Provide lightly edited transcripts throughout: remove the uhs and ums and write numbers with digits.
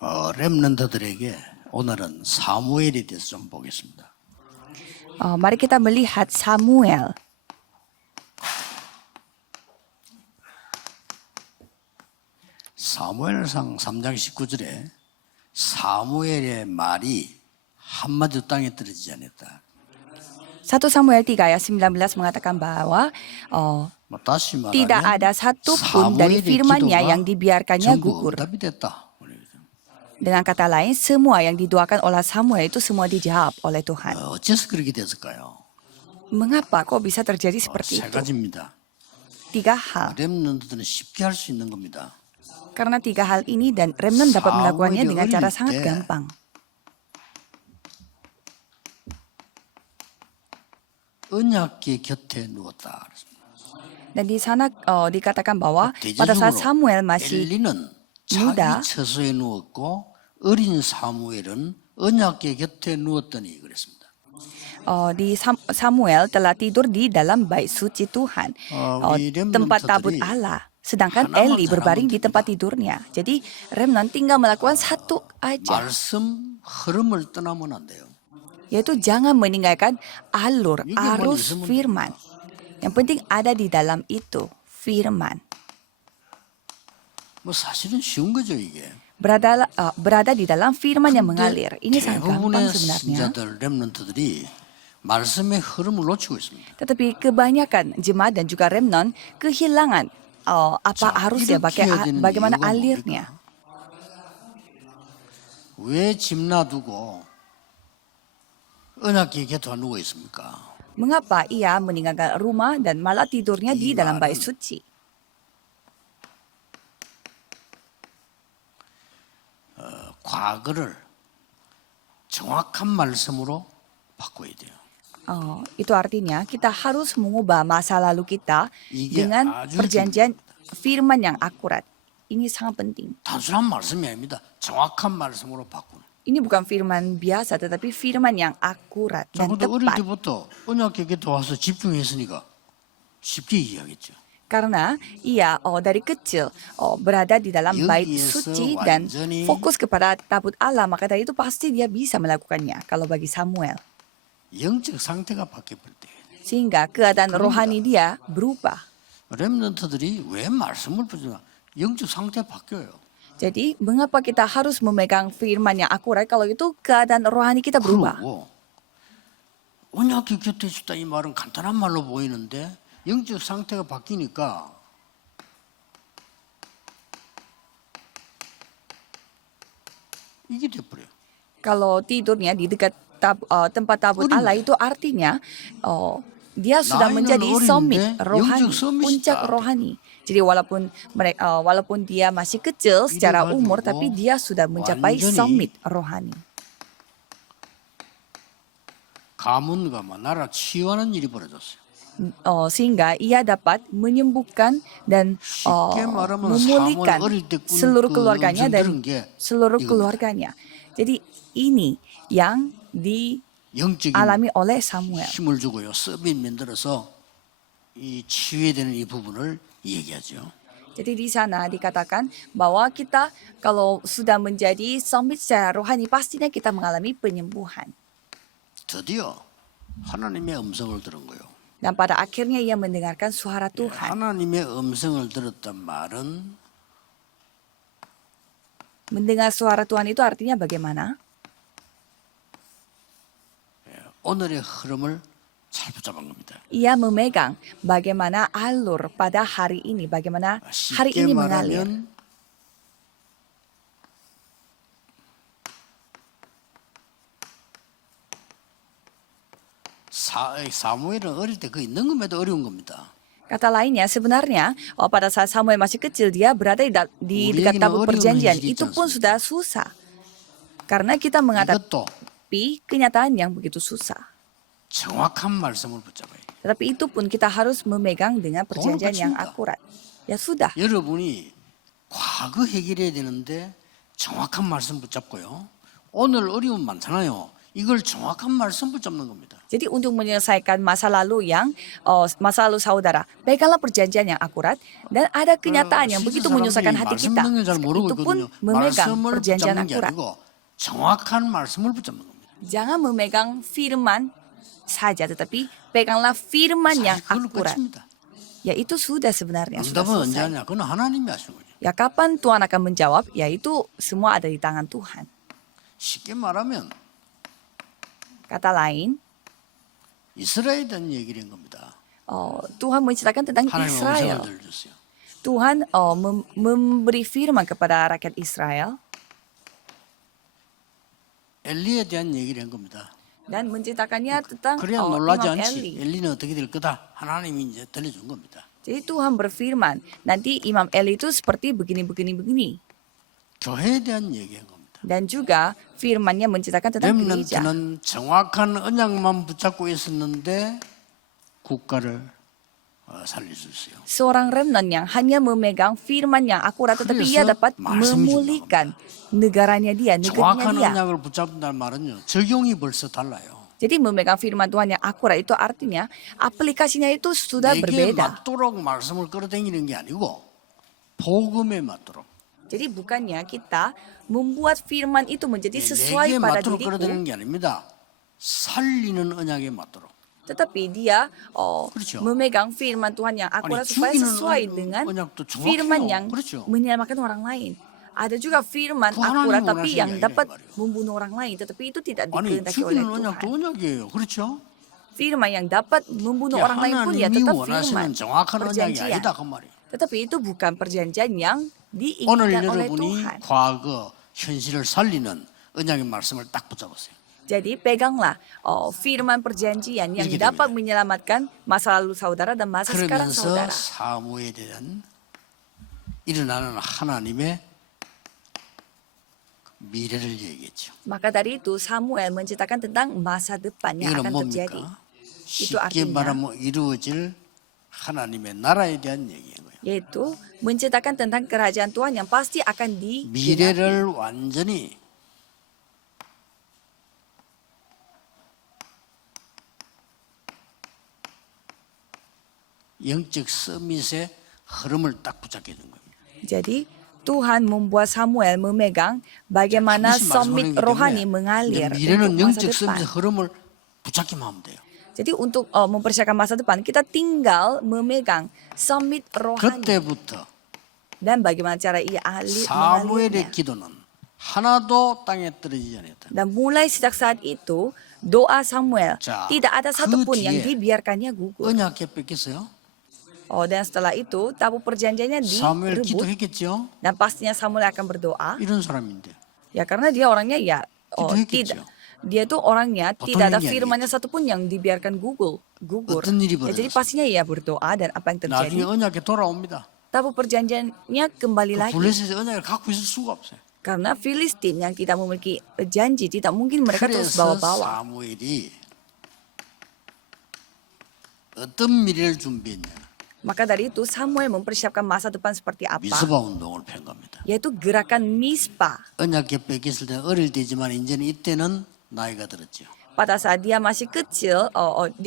렘넌트들에게 오늘은 사무엘에 대해서 좀 보겠습니다. Mari kita melihat Samuel. 사무엘상 3장 19절에 사무엘의 말이 한마디도 땅에 떨어지지 않았다. 1 Samuel 3 ayat 19 mengatakan bahwa 뭐 다시 tidak 말하면 ada satu pun dari firman-Nya yang dibiarkannya 전부 gugur. 응답이 됐다. Dengan kata lain, semua yang didoakan oleh Samuel itu semua dijawab oleh Tuhan. 어째서 그렇게 됐을까요? Mengapa kok bisa terjadi seperti 세 itu? 가지입니다. 3 hal. 렘넌트들은 쉽게 할 수 있는 겁니다. Karena 3 hal ini dan remnant dapat melakukannya dengan cara sangat gampang. 언약궤 곁에 누웠다. Dan di sana dikatakan bahwa pada saat Samuel masih 엘리는 무다. 자기 처소에 누웠고 어린 사무엘은 언약궤 곁에 누웠더니 그랬습니다. di Samuel telah tidur di dalam bait suci Tuhan, tempat tabut Allah. Sedangkan Eli berbaring di tempat tidurnya. Jadi remnant tinggal melakukan satu aja, 말씀 흐름을 떠나면 안 돼요. yaitu jangan meninggalkan arus firman. Yang penting ada di dalam itu firman. 뭐 사실은 쉬운 거죠 이게. Berada di dalam firman yang mengalir. Ini sangat gampang 대부분의 sebenarnya. 신자들 렘넌트들이 말씀의 흐름을 놓치고 있습니다. Tetapi kebanyakan jemaat dan juga remnant kehilangan apa arusnya, bagaimana alirnya. 왜 집 놔두고 언약궤 곁에 누워 있습니까? Mengapa ia meninggalkan rumah dan malah tidurnya di dalam bait suci? 과거를 정확한 말씀으로 바꿔야 돼요. Itu artinya kita harus mengubah masa lalu kita dengan perjanjian firman yang akurat. Ini sangat penting. 단순한 말씀이 아닙니다. 정확한 말씀으로 바꾸는. Ini bukan firman biasa, tetapi firman yang akurat dan 저도 어릴 tepat. 때부터 언약궤 곁에 와서 집중했으니까 쉽게 이해하겠죠. Karena ia dari kecil berada di dalam bait suci dan fokus kepada tabut Allah, maka dari itu pasti dia bisa melakukannya. Kalau bagi Samuel, 영적 상태가 바뀌어버릴 때. sehingga keadaan rohani dia berubah. 렘넌트들이 왜 말씀을 붙이나? 영적 상태 바뀌어요. Jadi mengapa kita harus memegang firman yang akurat kalau itu keadaan rohani kita berubah? 그리고 언약궤 곁에 있다 이 말은 간단한 말로 보이는데 영적 상태가 바뀌니까 이게 돼버려요. Kalau tidurnya di dekat tempat tabut Allah itu artinya dia sudah 나이는 menjadi summit 어린데 rohani, 영적 summit puncak 다. rohani. Jadi walaupun dia masih kecil secara umur, tapi dia sudah mencapai 완전히 summit rohani. 가문과 나라 치유하는 일이 벌어졌어요. Sehingga ia dapat menyembuhkan dan 쉽게 말하면 memulihkan 사무엘 어릴 때 꾼 seluruh 그 keluarganya 음성 dan 들은 게 seluruh 이겁니다. keluarganya. Jadi ini yang 영적인 dialami oleh Samuel. 힘을 주고요. 서밋 만들어서 이 치유해야 되는 이 부분을 얘기하죠. Jadi di sana dikatakan bahwa kita kalau sudah menjadi summit secara rohani pastinya kita mengalami penyembuhan. 드디어 하나님의 음성을 들은 거예요. Dan pada akhirnya ia mendengarkan suara Tuhan. 하나님의 음성을 들었단 말은 Mendengar suara Tuhan itu artinya bagaimana? 오늘의 흐름을 잘 붙잡은 겁니다. Ia memegang bagaimana alur pada hari ini, bagaimana hari 쉽게 ini mengalir. 말하면 사무엘은 어릴 때 그 있는 것에도 어려운 겁니다. Kata lainnya sebenarnya pada saat Samuel masih kecil dia berada di dekat tabut perjanjian itu pun sudah susah. Karena kita 이것도 menghadapi kenyataan yang begitu susah. 정확한 말씀을 붙잡아야 해요. Tetapi itu pun kita harus memegang dengan perjanjian yang akurat. Ya sudah. 여러분이 과거 해결해야 되는데 정확한 말씀 붙잡고요. 오늘 어려움 많잖아요. 이걸 정확한 말씀 붙잡는 겁니다. Jadi untuk menyelesaikan masa lalu masa lalu saudara, peganglah perjanjian yang akurat dan ada kenyataan yang begitu menyusahkan hati 말씀 kita. 듣는 잘 모르고 Itu pun 있거든요. memegang 말씀을 perjanjian 붙잡는 게 akurat. 아니고 정확한 말씀을 붙잡는 겁니다. Jangan memegang firman saja, tetapi peganglah firman yang 그걸로 akurat. 끝입니다. Ya itu sudah sebenarnya, sudah 응답은 언제 selesai. 하냐? 그건 하나님이 하시는 거죠. Ya kapan Tuhan akan menjawab? Ya itu semua ada di tangan Tuhan. 쉽게 말하면 Kata lain, 이스라엘에 대한 얘기를 한 겁니다. Tuhan menceritakan tentang 하나님 Israel. 음성을 들려줬어요. Tuhan memberi firman kepada rakyat Israel 엘리에 대한 얘기를 한 겁니다. dan menceritakannya tentang 그래야 Imam 놀라지 않지. Eli. 엘리는 어떻게 될 거다. 하나님이 이제 들려준 겁니다. Jadi Tuhan berfirman, nanti Imam Eli itu seperti begini. 교회에 대한 얘기한 겁니다. Dan juga firmannya menceritakan tentang gereja. 렘넌트는 정확한 언약만 붙잡고 있었는데 국가를 살려줬어요. Seorang remnant yang hanya memegang firman yang akurat, tetapi ia 그래서 dapat 말씀이 memulihkan negaranya dia, negerinya 정확한 dia. 언약을 붙잡는다는 말은요. 적용이 벌써 달라요. Jadi memegang firman Tuhan yang akurat itu artinya aplikasinya itu sudah 내게 berbeda. 맞도록 말씀을 끌어당기는 게 아니고 복음에 맞도록. Jadi bukannya kita membuat firman itu menjadi sesuai 내게 pada 맞도록 diriku, 끌어당기는 게 아닙니다. 살리는 언약에 맞도록. tetapi dia 그렇죠. memegang firman Tuhan yang akurat 아니, supaya 죽이는 sesuai dengan 언약도 정확해요. firman yang 그렇죠. menyelamatkan orang lain. Ada juga firman 그 하나님 akurat tapi 원하시는 yang 게 아니란 dapat 말이에요. membunuh orang lain, tetapi itu tidak 아니 dikehendaki oleh 죽이는 언약도 Tuhan. 언약이에요. 그렇죠? Firman yang dapat membunuh orang lain pun ya 하나님이 tetap 원하시는 firman 정확한 언약이 perjanjian. 아니다 그 말이에요. Tetapi itu bukan perjanjian yang 오늘 diinginkan oleh 여러분이 Tuhan. 과거 현실을 살리는 언약의 말씀을 딱 붙잡으세요. Jadi peganglah firman perjanjian yang 이렇게 dapat 됩니다. menyelamatkan masa lalu saudara dan masa sekarang 그러면서 saudara. 사무에 대한 일어나는 하나님의 미래를 얘기했죠. Maka dari itu Samuel menceritakan tentang masa depan yang 이거는 akan terjadi. 뭡니까? Itu 쉽게 artinya 말하면 이루어질 하나님의 나라에 대한 얘기인 거예요. yaitu menceritakan tentang kerajaan Tuhan yang pasti akan digenapi. 미래를 완전히 영적 서밋의 흐름을 딱 붙잡게 된 겁니다. Jadi Tuhan membuat Samuel memegang bagaimana 반드시 summit 말씀을 rohani 하기 때문에 mengalir 미래는 untuk masa 영적 depan. 서밋의 흐름을 붙잡기만 하면 돼요. Jadi untuk mempersiapkan masa depan kita tinggal memegang summit rohani 그때부터 dan bagaimana cara ia mengalirnya. 사무엘의 기도는 하나도 땅에 떨어지지 않았다. Dan mulai sejak saat itu doa Samuel 자, tidak ada satupun 그 yang 뒤에 dibiarkannya gugur. 언약궤 뺏겼어요. Dan setelah itu tabut perjanjiannya 사무엘 direbut 기도했겠죠. dan pastinya Samuel akan berdoa. 이런 사람인데 Ya karena dia orangnya ya 기도했겠죠. tidak. Dia tuh orangnya 보통 tidak ada 일이 firmannya satupun yang dibiarkan gugur. 어떤 일이 Ya, jadi 벌어졌어요? pastinya ia berdoa dan apa yang terjadi? 나중에 언약궤 돌아옵니다. Tabut perjanjiannya kembali 그 lagi. 블레셋의 언약을 갖고 있을 수가 없어요. Karena Filistin yang tidak memiliki janji, tidak mungkin mereka terus 그래서 bawa-bawa. 사무엘이 어떤 미래를 준비했냐? Maka dari itu Samuel mempersiapkan masa depan seperti apa? 미스바 운동을 편 겁니다. Yaitu gerakan Mispa. 언약궤 뺏겼을 때는 어릴 때지만 이제는 이때는 나이가 들었죠. Pada saat dia masih kecil,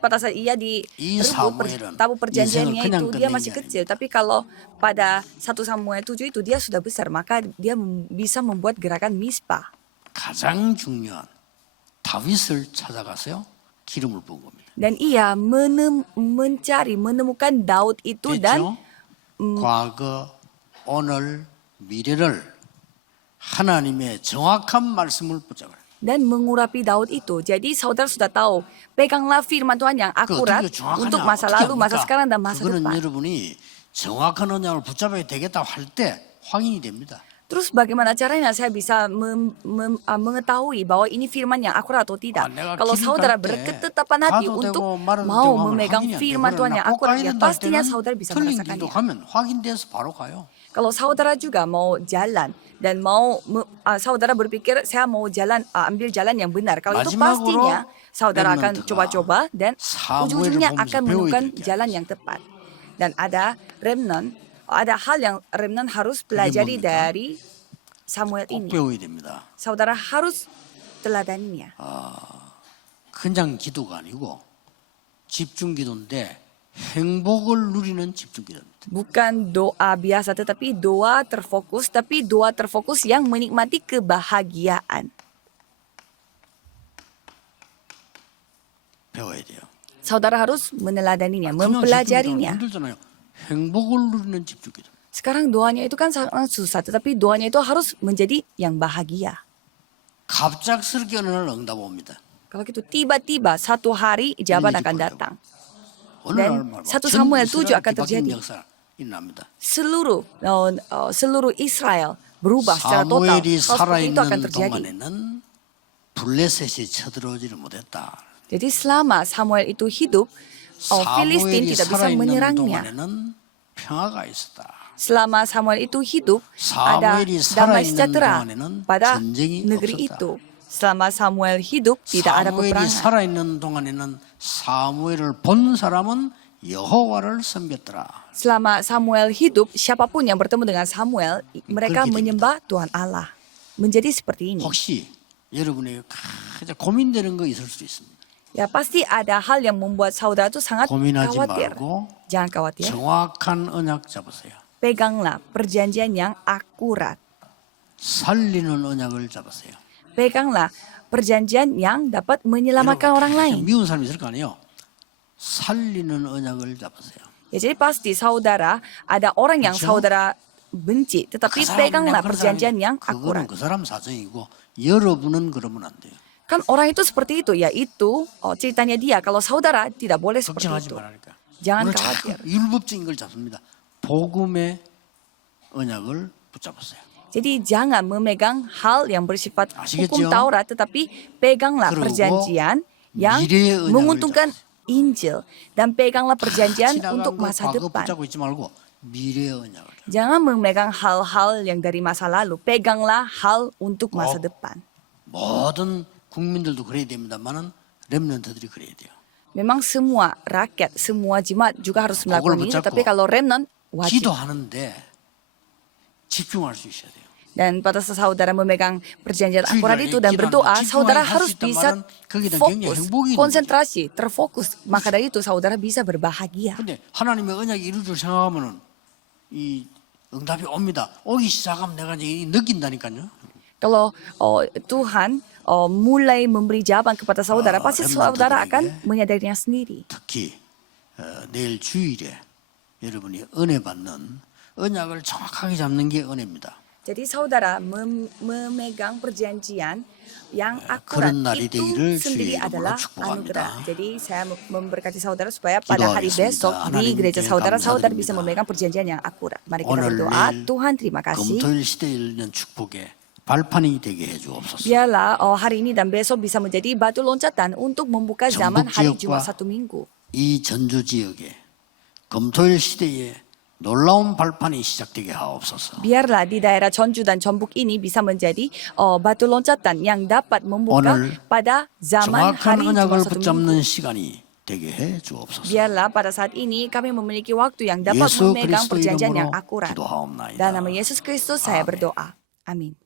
pada saat ia 이 direbut 사무엘은 tabut perjanjiannya 인생을 그냥 itu dia 끝낸 masih 게 kecil. Tapi kalau pada 1 Samuel 7 itu dia sudah besar, maka dia bisa membuat gerakan Mispa. 가장 중요한 다윗을 찾아가서요 기름을 부은 겁니다. Dan ia menemukan Daud itu dan 됐죠? 과거, 오늘, 미래를 하나님의 정확한 말씀을 붙잡아요. mengurapi Daud itu. Jadi saudara sudah tahu, peganglah firman Tuhan yang akurat 어떻게 정확하냐? untuk masa 어떻게 lalu, masa 합니까? sekarang dan masa 그거는 depan. 여러분이 정확한 언약을 붙잡아야 되겠다 할 때 확인이 됩니다. Terus bagaimana caranya saya bisa mengetahui bahwa ini firman yang akurat atau tidak? 내가 Kalau 기름 saudara 갈 때 berketetapan hati 가도 untuk 되고 말아도 mau 되고 하면 memegang 확인이 안 firman 돼요. Tuhan yang 꼭 akurat, 가야 ya 된다 할 pastinya 때는 saudara bisa 틀린 merasakannya. 길도 가면 확인돼서 바로 가요. Kalau saudara juga mau jalan dan saudara berpikir saya mau ambil jalan yang benar. Kalau itu 마지막으로 pastinya saudara akan 렘넌트가 coba-coba dan 사무엘을 ujung-ujungnya 보면서 akan 배워야 menemukan 될 게 jalan yang tepat. Dan ada hal yang remnant harus pelajari 뭡니까? dari Samuel 꼭 ini. 배워야 됩니다. Saudara harus teladannya. 그냥 기도가 아니고 집중 기도인데 행복을 누리는 집중 기도입니다. Bukan doa biasa, tetapi doa terfokus yang menikmati kebahagiaan. 배워야 돼요. Saudara harus meneladaninya, 그냥 mempelajarinya. 집중 기도는 힘들잖아요. 행복을 누리는 집중 기도. Sekarang doanya itu kan sangat susah, tetapi doanya itu harus menjadi yang bahagia. 갑작스럽게 어느 날 응답 옵니다. Kalau gitu tiba-tiba satu hari jawaban akan datang. 어느 Dan 날 1 Samuel 7 akan terjadi. 역사 일어납니다. Seluruh Israel berubah secara total. 사무엘이 Hal seperti itu akan 살아있는 terjadi. 동안에는 블레셋이 쳐들어오지를 못했다. Jadi selama Samuel itu hidup, Filistin 사무엘이 tidak bisa 살아있는 menyerangnya. 동안에는 평화가 있었다. Selama Samuel itu hidup, ada 사무엘이 damai 살아있는 sejahtera 동안에는 pada 전쟁이 negeri 없었다. itu. Selama Samuel hidup, tidak ada 사무엘이 peperangan. 살아있는 동안에는 사무엘을 본 사람은 여호와를 섬겼더라. Selama Samuel hidup, siapapun yang bertemu dengan Samuel, mereka 그렇게 menyembah Tuhan Allah. Menjadi seperti ini. 혹시 여러분에게 가장 고민되는 거 있을 수 있습니다. Ya pasti ada hal yang membuat saudara itu sangat 고민하지 khawatir. 말고 Jangan khawatir. 정확한 언약 잡으세요. Peganglah perjanjian yang akurat. 살리는 언약을 잡으세요. Peganglah perjanjian yang dapat menyelamatkan orang lain. 미운 사람이 있을 거 아니에요. 살리는 언약을 잡으세요. Ya, jadi pasti saudara, ada orang yang 그렇죠? saudara benci, tetapi peganglah perjanjian yang akurat. 그거는 그 사람 사정이고 여러분은 그러면 안 돼요. Kan orang itu seperti itu, yaitu ceritanya dia. Kalau saudara tidak boleh seperti 걱정하지 itu. 말라니까. Jangan 오늘 khawatir. 자꾸 율법적인 걸 잡습니다. 복음의 언약을 붙잡았어요. Jadi jangan memegang hal yang bersifat 아시겠죠? hukum Taurat, tetapi peganglah 그리고 perjanjian yang 미래의 언약을 menguntungkan Injil. Dan peganglah perjanjian 지나간 untuk 거 masa 과거 depan. 붙잡고 있지 말고 미래의 언약을. Jangan memegang hal-hal yang dari masa lalu. Peganglah hal untuk masa depan. 모든 국민들도 그래야 됩니다만은 렘넌트들이 그래야 돼요. Memang semua rakyat, semua jemaat juga harus melakukan ini. 붙잡고 Tapi kalau remnant, wajib. 기도하는데 집중할 수 있어야 돼요. Dan pada saat saudara memegang perjanjian 주일날 akurat itu dan 기도하는 berdoa, 집중하게 saudara 할수 harus 있단 bisa 말은 거기다 굉장히 fokus, 행복이 있는 konsentrasi, terfokus. Maka dari itu saudara bisa berbahagia. 근데 하나님의 언약이 이루어질 생각하면은 이 응답이 옵니다. 오기 시작하면 내가 이제 느낀다니까요. Kalau Tuhan mulai memberi jawaban kepada saudara, pasti saudara akan menyadarinya sendiri. 특히 내일 주일에 여러분이 은혜 받는 언약을 정확하게 잡는 게 은혜입니다. Jadi saudara memegang perjanjian yang akurat 그런 날이 itu 되기를 sendiri 주의 adalah 이름으로 축복합니다. anugerah. Jadi saya memberkati saudara supaya pada hari besok di 하나님께 gereja saudara bisa 감사드립니다. memegang perjanjian yang akurat. Mari kita 오늘 berdoa. 내일 Tuhan terima kasih. 금토일 시대에 열리는 축복의 발판이 되게 해주옵소서. Biarlah hari ini dan besok bisa menjadi batu loncatan untuk membuka zaman hari Jumat satu minggu. 이 전주 지역에 금토일 시대에 놀라운 발판이 시작되게 하옵소서. Biarlah di daerah Jeonju dan Jeonbuk ini bisa menjadi batu loncatan yang dapat membuka 오늘 pada zaman 정확한 hari 언약을 Jumat satu minggu. 붙잡는 시간이 되게 해 주옵소서. Biarlah pada saat ini kami memiliki waktu yang dapat 예수 memegang 그리스도 perjanjian yang 이름으로 akurat. 기도하옵나이다. Dan nama Yesus Kristus saya 아멘. berdoa. Amin.